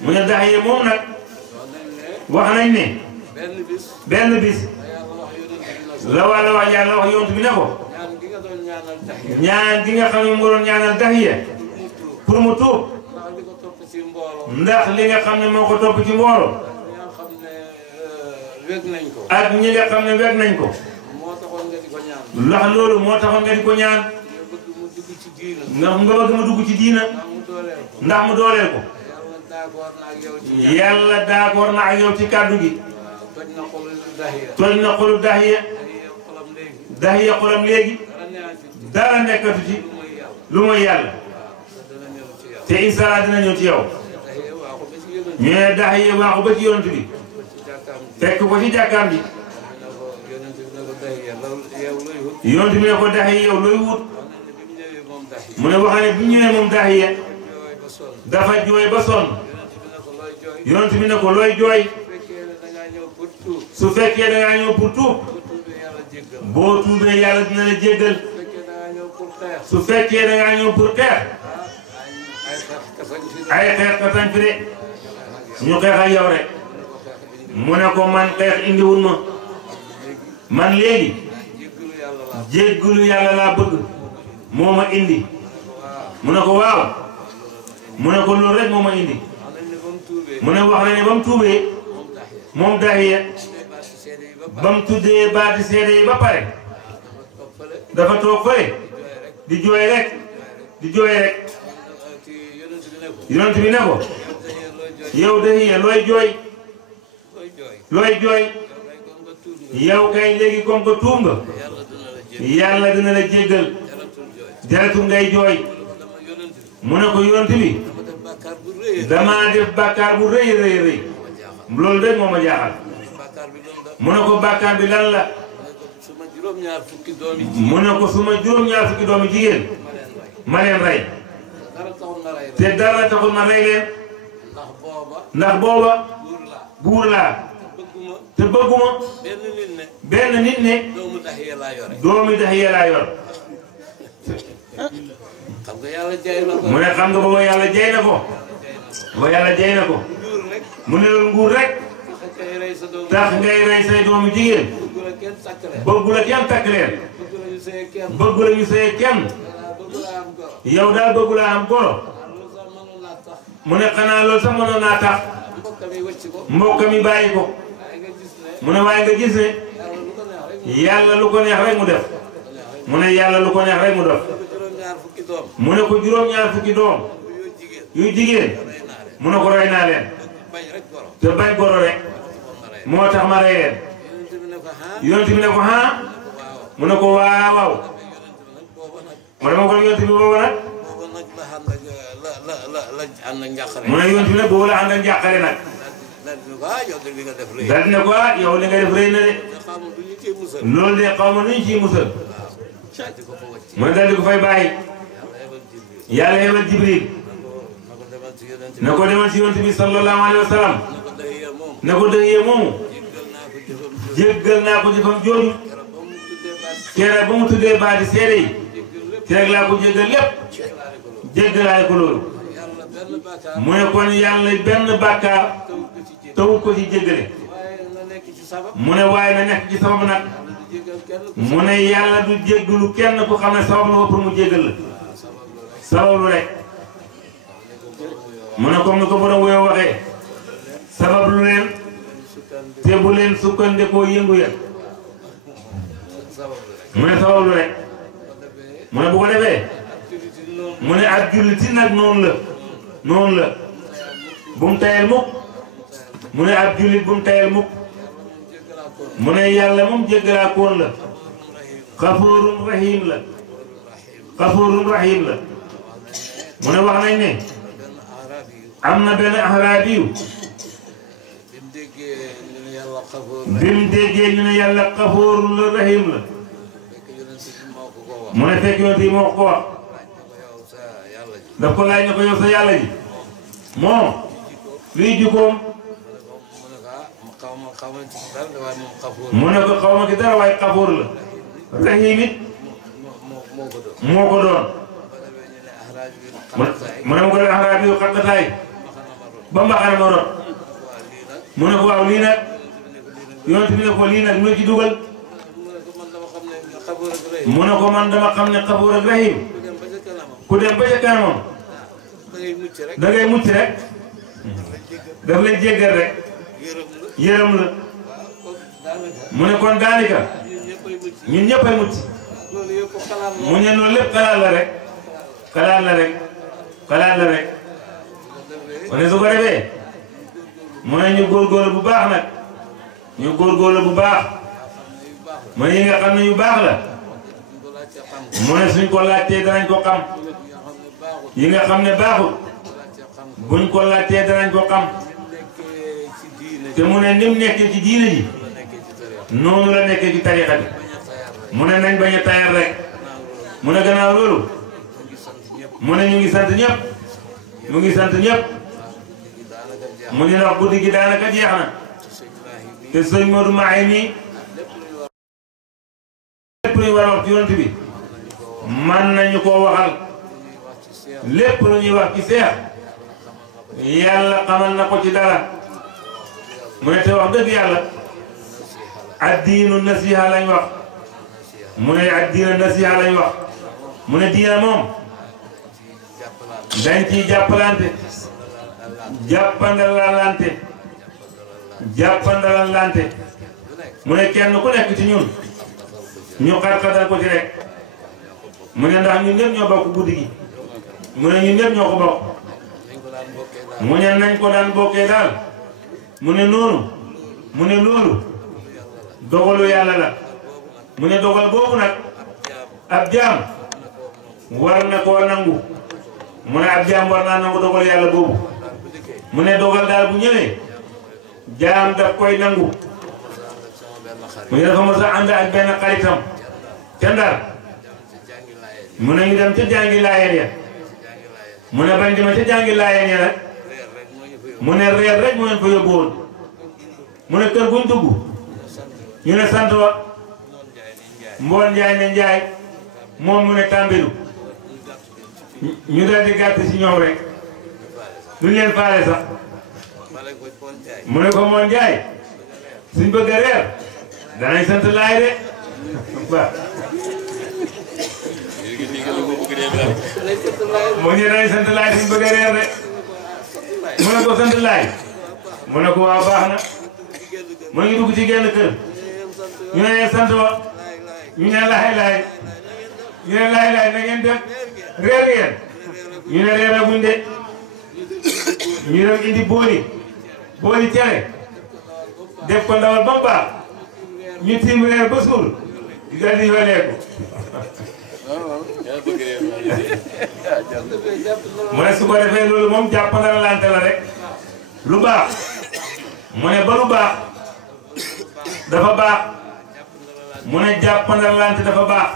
mu ne dahiya moom nag wax nañ ne benn bis la wala wax yàlla wax yonent bi ne ko ñaan gi nga xam ne mu doon ñaanal dahiya pour mu tuub ndax li nga xam ne moo ko topp ci mbooloo ak ñi nga xam ne weg nañ ko ndax loolu moo taxoon nga di ko ñaan nga bëgg ma dugg ci diina ndax mu dooleel ko yàlla d'accord na ak yow ci kàddu gi toj na xolu dahiya dahiya xolam léegi dara nekkatu ci lu mooy yàlla te inshallah dina ñëw ci yow ñu ne dahiya waaxu ba ci yonent bi fekk ko ci jàkkaam ji yonent bi ne ko dahiya yow looy wut mu ne wax ne bi ñëwee moom dahiya dafa jooy ba sonn yonent bi ne ko looy jooy su fekkee da ngaa ñëw pour tuub boo tuubee yàlla dina la jéggal su fekkee da ngaa ñëw pour xeex ay xeex ka tañ fi de ñu xeex ak yow rek mu ne ko man xeex indiwul ma man léegi jéggalu yàlla laa bëgg moo ma indi mu ne ko waaw mu ne ko loolu rek moo ma indi mu ne wax na ne ba mu tuubee moom dahiya ba mu tuddee baati seede yi ba pare dafa toog fële di jooy rek di jooy rek yonent bi ne ko yow dahiya looy jooy looy jooy yow kay léegi comme que tuub nga yàlla dina la jéggal jaratul ngay jooy mu ne ko yonent bi damaa def bàkkaar bu rëy rëy rëy loolu rek moo ma jaaxal mu ne ko bàkkaar bi lan la mu ne ko suma juróom-ñaar fukki doomi jigéen ma leen rey te dara taxul ma rey leen ndax booba buur laa te bëgguma benn nit ne doomi dahiya laa yor mu ne xam nga booba yàlla jay na ko ba yàlla jay na ko mu ne loolu nguur rek tax ngay rey say doomu jigéen bëggu la kenn takk leen bëggu la ñu sëye kenn yow daal bëggu la am goro mu ne xanaa loolu sax mënoon naa tax mbokk mi bàyyi ko mu ne waaye nga gis ne yàlla lu ko neex rek mu def mu ne yàlla lu ko neex rek mu def mu ne ko juróom-ñaar fukki doom yu jigéen mu ne ko rey naa leen te bañ goro rek moo tax ma rey leen yonent bi ne ko ah mu ne ko waaw waaw mu ne ma ko yonent bi boobu nag mu ne yonent bi nag boobu la ànd ak njàqare nag daal di ne ko ah yow li nga def rëy na de loolu de xaw ma nu ñu ciy musal mu ne daal di ko fay bàyyi yàlla yebal Jibril ne ko demal ci yonent bi sallallahu alayhi wa sallam ne ko dahiya moomu jéggal naa ko jëfam jooju keroog ba mu tuddee baati seede yi keroog laa ko jéggal lépp jéggalaale ko loolu mu ne kon yàlla benn bàkkaar tawut ko ci jéggale mu ne waaye na nekk ci sabab nag mu ne yàlla du jéggalu kenn ku xam ne sabab la pour mu jéggal la sabablu rek mu ne comme ni ko borom wéyoo waxee sabablu leen te bu leen sukkandikoo yëngu ya mu ne sabablu rek mu ne bu ko defee mu ne ak julliti nag noonu la bu mu tayal mukk mu ne ab jullit bu mu tayal mukk mu ne yàlla moom jéggalaakoon la xafuurun rahim la mu ne wax nañ ne am na benn araabiyu bi mu déggee ñu ne yàlla xafuurun la rahim la mu ne fekk yonent yi moo ko wax daf ko laaj ne ko yow sa yàlla ji moom luy jukkoom mu ne ko xaw ma ci dara waaye xafuur la rahim it moo ko doon mu ne mu ko def axaraab yu xaqataay ba mbaxana ma rot mu ne ko waaw lii nag yonent bi ne ko lii nag lu la ci dugal mu ne ko man dama xam ne xafuur ak rahim ku dem ba ca kanamam da ngay mucc rek daf lay jéggal rek yërëm la mu ne kon daanaka ñun ñëppay mucc mu ne loolu lépp xalaat la rek kon su ko defee mu ne ñu góorgóorlu bu baax nag mu ne yi nga xam ne yu baax la mu ne suñ ko laajtee danañ ko xam yi nga xam ne baaxul buñ ko laajtee danañ ko xam te mu ne ni mu nekkee ci diine ji noonu la nekkee ci tarixa bi mu ne nañ bañ a tayal rek mu ne gannaaw loolu mu ne ñu ngi sant ñëpp mu ne ndax guddi gi daanaka jeex na te sëñ Modou Maay nii lépp luy war a wax ci yonent bi man nañu koo waxal lépp lu ñuy wax ci seex yàlla xamal na ko ci dara mu ne te wax dëgg yàlla addiinu nasiha lañ wax mu ne addiina nasiha lañ wax mu ne diina moom dañ ciy jàppalante jàppandalalante mu ne kenn ku nekk ci ñun ñu xar-xatal ko ci rek mu ne ndax ñun ñëpp ñoo bokk guddi gi mu ne ñun ñëpp ñoo ko bokk mu ne nañ ko daan bokkee daal mu ne noonu mu ne loolu dogalu yàlla la mu ne dogal boobu nag ab jaam war na koo nangu mu ne ab jaam war naa nangu dogal yàlla boobu mu ne dogal daal bu ñëwee jaam daf koy nangu mu ne dafa mos a ànd ak benn xaritam ca Ndar mu ne ñu dem ca jàngi laayeen ya mu ne bañ demee ca jàngi laayeen ya nag mu ne reer rek moo leen fa yóbbu woon mu ne kër guñ dugg ñu ne sant wa Mboon Njaay ne Njaay moom mu ne Tàmbilu ñu daal di gàtt ci ñoom rek duñ leen faale sax mu ne ko Moon Njaay suñ bëgg a reer danañ sant laay de waaw mu ne danañ sant laay suñ bëgg a reer de mu ne ko sant laay mu ne ko waaw baax na mu ngi dugg ci genn kër ñu ne leen sant wa ñu ne laay na ngeen def reer ngeen ñu ne reeraguñ de ñu dem indi booli cere def ko ndawal ba mu baax ñu tiim reer ba suur di daal di weleeku mu ne su ko defee loolu moom jàppandalante la rek lu baax mu ne ba lu baax dafa baax mu ne jàppandalante dafa baax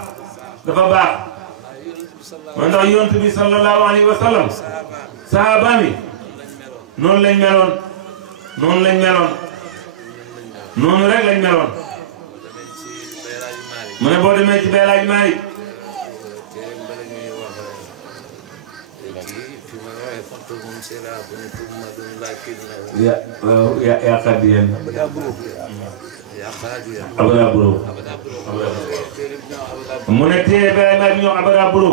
mu ndax yonent bi sallallahu alayhi wa sallam sahaaba mi noonu lañ meloon noonu rek lañ meloon mu ne boo demee ci Beelaaj Maalik ya xaddi yéen Abada Buro mu ne téere Baye Mbaye bi ñoo Abada Buro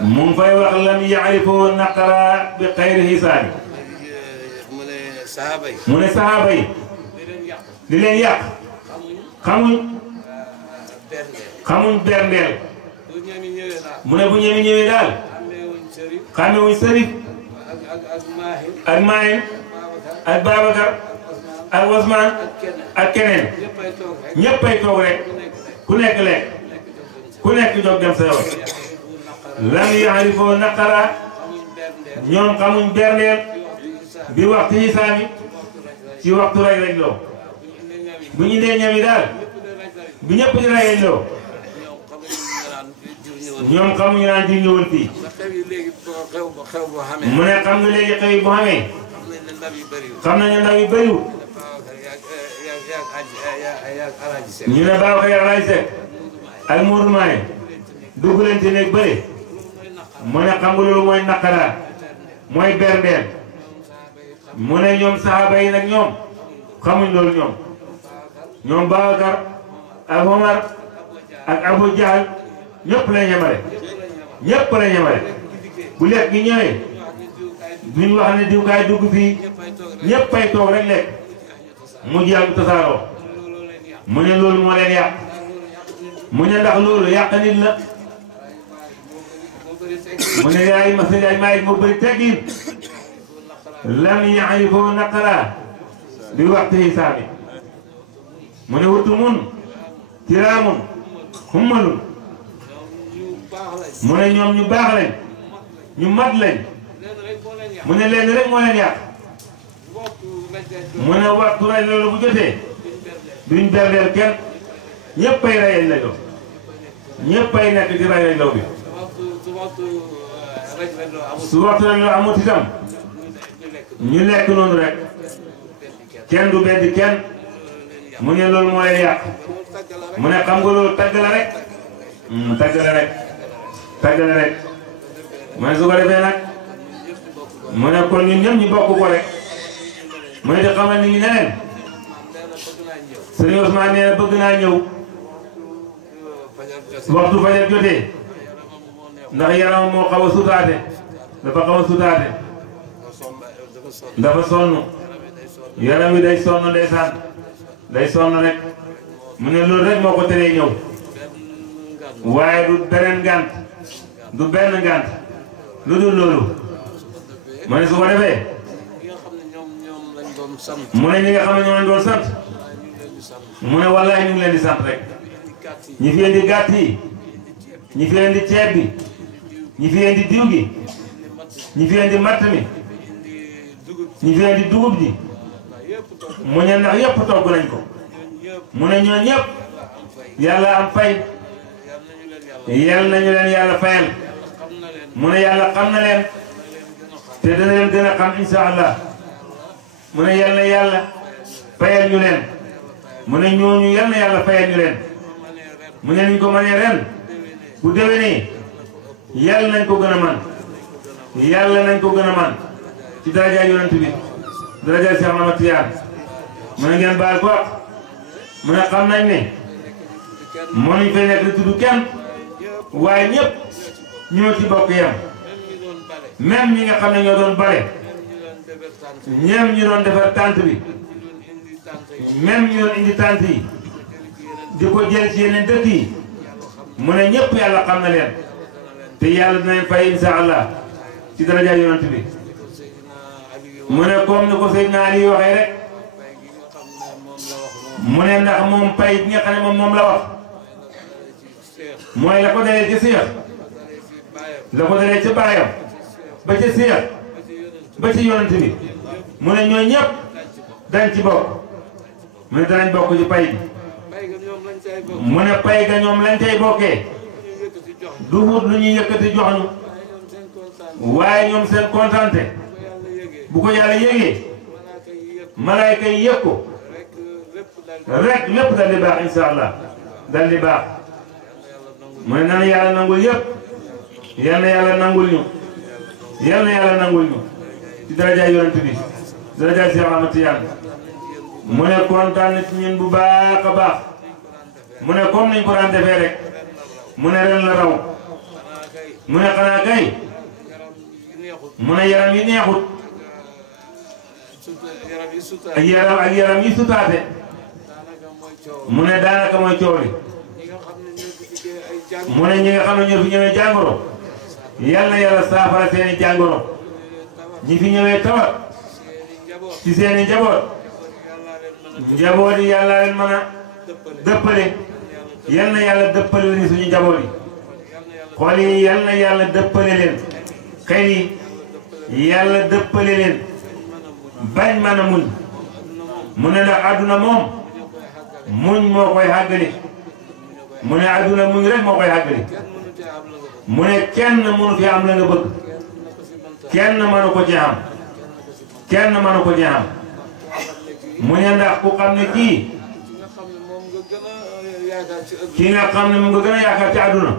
mu ngi fay wax lam yaarifu naqara bi xayri hisaabi mu ne sahaaba yi li leen yàq xamuñ berndeel mu ne bu ñemi ñëwee daal xamewuñ Sërif ak Maayin ak Babacar ak Ousmane ak keneen ñëppay toog rek ku nekk lekk ku nekk jóg dem sa yoon lam yaarifoo naqara ñoom xamuñ berndeel bi waxtu hisaabi ci waxtu raj raj loo bu ñu dee ñami daal bu ñëpp di raj raj loo ñoom xamuñu naan di ñëwul fii mu ne xam nga léegi xew yi bu xamee xam nañu ndaw yu bëriwul ñu ne baaw ko yàlla lay sekk ak Mourou Maye dugg leen ci néeg bëri mu ne xam nga loolu mooy naqaraat mooy berndeel mu ne ñoom saxaaba yi nag ñoom xamuñ loolu ñoom Babacar ak Omar ak Abu Jahl ñëpp la ñemale ñëpp la ñemale bu lekk gi ñëwee duñ wax ne diw kaay dugg fii ñëppay toog rek lekk mu jeex mu tasaaroo mu ne loolu moo leen yàq mu ne ndax loolu yàq nit la mu ne yaay ma sa yaay maay moo bëri teggin lam yaarifoo naqara bi waxtu hisaabi mu ne wutu mun kiraamun hummalun mu ne ñoom ñu baax lañ ñu mat lañ mu ne leen rek moo leen yàq mu ne waxtu raj loolu bu jotee duñ berndeel kenn ñëppay rayal la jox ñëppay nekk di rayal law bi su waxtu raj loolu amut itam ñu lekk noonu rek kenn du beddi kenn mu ne loolu moo leen yàq mu ne xam nga loolu tagg la rek tagg la rek mu ne su ko defee nag mu ne kon ñun ñëpp ñu bokk ko rek mu ne di xamal ni ñu ne leen Sëriñ Ousmane nee na bëgg naa ñëw waxtu fajar jotee ndax yaram moo xaw a sutaate dafa xaw a sutaate dafa sonn yaram wi day sonn ndeysaan day sonn rek mu ne loolu rek moo ko teree ñëw waaye du beneen ngànt du benn ngànt lu dul loolu mu ne su ko defee mu ne ñi nga xam ne ñoo leen doon sant mu ne wallaahi ñu ngi leen di sant rek ñi fi indi gàtt yi ñi fi indi ceeb bi ñi fi indi diw gi ñi fi indi matt mi ñi fi indi dugub ji mu ne ndax yëpp togg nañ ko mu ne ñoo ñëpp yàlla am fay yal nañu leen yàlla fayal mu ne yàlla xam na leen te dana leen gën a xam insha allah mu ne yal na yàlla fayal ñu leen mu ne ñooñu yal na yàlla fayal ñu leen mu ne niñ ko mënee ren bu déwénee yal nañ ko gën a man yàlla nañ ko gën a man ci daraja yonent bi daraja Cheikh Ahmad Tijaan mu ne ngeen baal ko mu ne xam nañ ne mënuñ fay nekk di tudd kenn waaye ñëpp ñoo ci bokk yam même ñi nga xam ne ñoo doon bale ñoom ñu doon defar tànt bi même ñu doon indi tànt yi di ko jël ci yeneen dëkk yi mu ne ñëpp yàlla xam na leen te yàlla dinañ fay insha allah ci daraja yonent bi mu ne comme ni ko Seydina Ali waxee rek mu ne ndax moom pay bi nga xam ne moom la wax mooy la ko dalee ci Seex la ko dalee ci baayam ba ci Seex ba ci yonent bi mu ne ñooy ñëpp dañ ci bokk mu ne danañ bokk ci pay bi mu ne pay ga ñoom lañ cay bokkee du wut lu ñuy yëkkati jox ñu waaye ñoom seen kontante bu ko yàlla yëgee malaayka yi yëg ko rek lépp dal di baax insha allah dal di baax mu ne nan yàlla nangul yëpp yal na yàlla nangul ñu yal na yàlla nangul ñu ci daraja yonent bi daraja Cheikh Ahmad Tidiane mu ne kontaan na ci ñun bu baax a baax mu ne comme niñ ko daan defee rek mu ne ren la raw mu ne xanaa kay mu ne yaram yi neexut ak yaram yi sutaate mu ne daanaka mooy coow li mu ne ñi nga xam ne ñoo fi ñëwee jàngoro yal na yàlla saafara seeni jàngoro ñi fi ñëwee tawat ci seeni njaboot yi yàlla leen mën a dëppale yal na yàlla dëppale leen suñu njaboot yi xol yi yal na yàlla dëppale leen xel yi yàlla dëppale leen bañ mën a muñ mu ne ndax àdduna moom muñ moo koy àggali mu ne àdduna muñ rek moo koy àggali mu ne kenn mënu fi am la nga bëgg kenn mënu ko ci am kenn mënu ko ci am mu ne ndax ku xam ne kii nga xam ne mu nga gën a yaakaar ci àdduna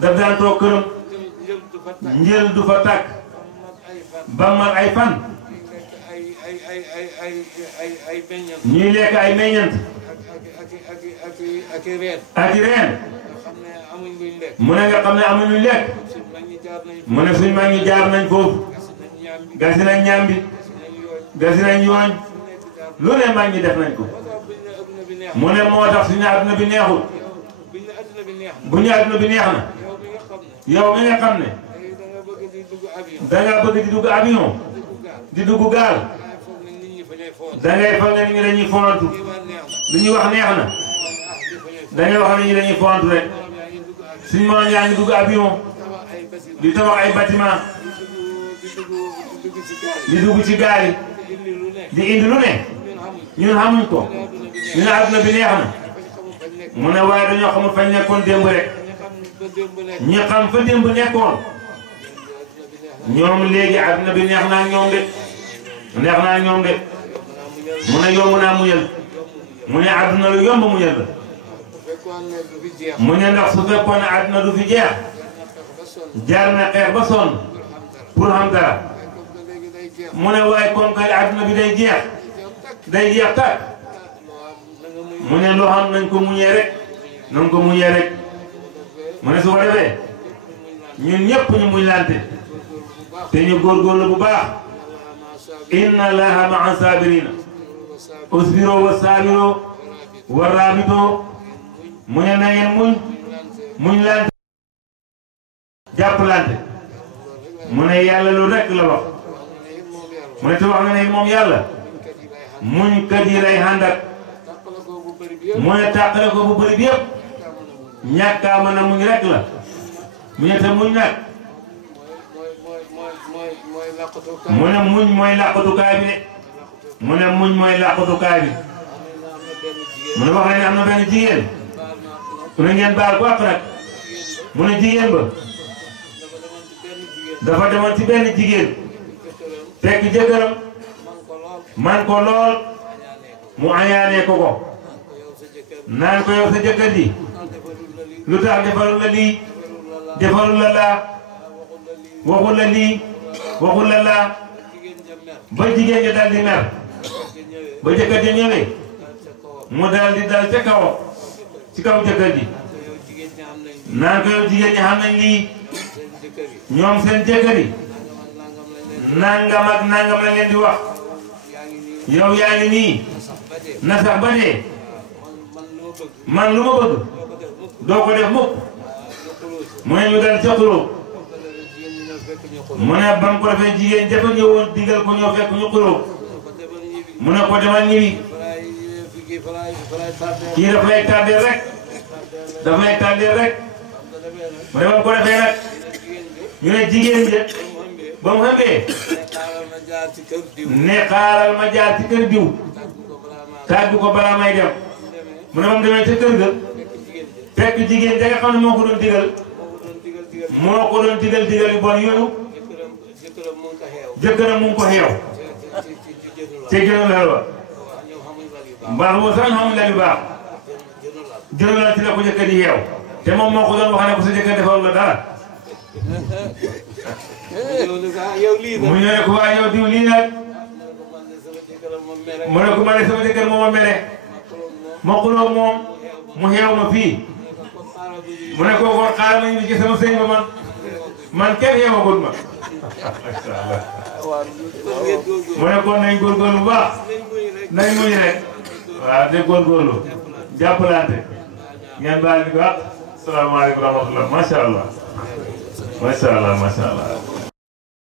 daf daan toog këram njël du fa tàkk ba mat ay fan ñuy lekk ay meññant ak i reen mu ne nga xam ne amuñ luñ lekk mu ne suñ mag ñi jaar nañ foofu gasi nañ ñambi gasi nañ yooñ lu ne mag ñi def nañ ko mu ne moo tax suñu àdduna bi neexul bu ñu àdduna bi neex na yow mi nga xam ne danga bëgg di dugg avion di dugg gaal dangay foog ne nit ñi dañuy fontu lu ñuy wax neex na dangay wax ne nit ñi dañuy fontu rek suñu moom yaa ngi dugg avion di tabax ay bâtiment di dugg ci gaal yi di indi lu ne ñun xamuñ ko ñu ne àdduna bi neex na mu ne waaye dañoo xamul fañ nekkoon démb rek ñi xam fa démb nekkoon ñoom léegi àdduna bi neex naa ñoom de neex naa ñoom de mu ne yomb naa muñal mu ne àdduna lu yomb muñal la mu ne ndax su fekkoon ne àdduna du fi jeex jaar na xeex ba sonn pour xam dara mu ne waaye comme que àdduna bi day jeex tàkk mu ne loo xam nañ ko muñee rek nañ ko muñee rek mu ne su ko defee ñun ñëpp ñu muñ lante te ñu góorgóorlu bu baax inna allaha ma'a sabirina usbiro wa sabiro wa rabito mu ne na ngeen muñ lante jàpp lante mu ne yàlla lu rek la wax mu ne te wax na ne moom yàlla muñ kat yi lay àndat mu ne tàqale ko bu bëri bi yëpp ñàkkaa mën a muñ rek la mu ne te muñ nag mu ne muñ mooy làqatukaay bi de mu ne muñ mooy làqatukaay bi mu ne wax na ne am na benn jigéen mu ne ngeen baal ko àq nag mu ne jigéen ba dafa demoon ci benn jigéen fekk jëkkëram man ko lool mu añaanee ko naan ko yow sa jëkkër ji lu tax defalul la lii defalul la laa waxul la lii waxul la laa ba jigéen ñi daal di mer ba jëkkër ji ñëwee mu daal di dal ca kaw ci kaw jëkkër ji naan ko yow jigéen ñi xam nañ lii ñoom seen jëkkër yi nangam ak nangam la leen di wax yow yaa ngi nii na sax ba dee man lu ma bëgg doo ko def mukk mu ne ñu dal ca xuloo mu ne ba mu ko defee jigéen dafa ñëwoon digal ko ñoo fekk ñu xuloo mu ne ko demal ñibbi kii daf lay tardeel rek daf lay tardeel rek mu ne ba mu ko defee nag ñu ne jigéen bi ba mu xamee ne xaaral ma jaar ci kër diw tàggu ko balaa may dem mu ne ba mu demee ca kër ga fekk jigéen da nga xam ne moo ko doon digal yu bon yooyu jëkkëram mu ngi ko xeew te gënu la wa mbaax boo sax xamuñ la yu baax gënu la ci la ko jëkkër di xeew te moom moo ko doon wax ne ko sa jëkkër defal la dara mu ñëw ne ko waa yow diw lii nag mu ne ko ma ne sama jëkkër moo ma mere ma xuloo moom mu xeew ma fii mu ne ko kon xaaral ma ñu ci sama sëñ ba man kenn xeewagul ma macha allah mu ne kon nañ góorgóorlu bu baax nañ muñ rek waaw de góorgóorlu jàppalante ngeen baal di ko salaamaaleykum wa rahmatulah macha allah macha allah macha allah